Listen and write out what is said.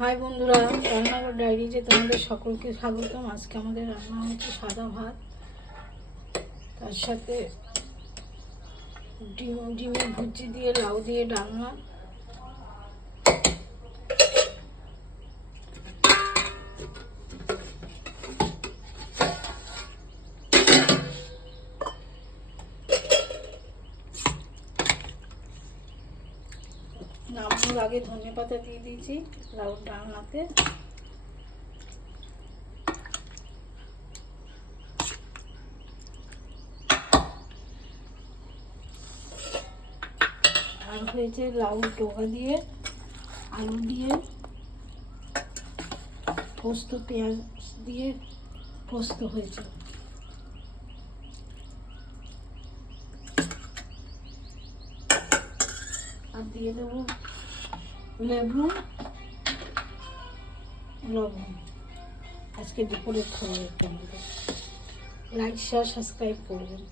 High বন্ধুরা, রান্নাঘর ডায়েরিতে তোমাদের সকলকে স্বাগতম। আজকে আমাদের রান্না হচ্ছে সাদা ভাত, তার সাথে ডিমের ভুজি দিয়ে লাউ দিয়ে ডালনা। নামানোর আগে ধনে পাতা দিয়ে দিয়েছি লাউ ডালনাতে। আর হয়েছে লাউ ডোকা দিয়ে আলু দিয়ে পোস্ত পেঁয়াজ দিয়ে পোস্ত হয়েছে। আর দিয়ে দেবো লেবু লবণ। আজকে দুপুরে খাওয়া একটু আমাদের। লাইক শেয়ার সাবস্ক্রাইব করবেন।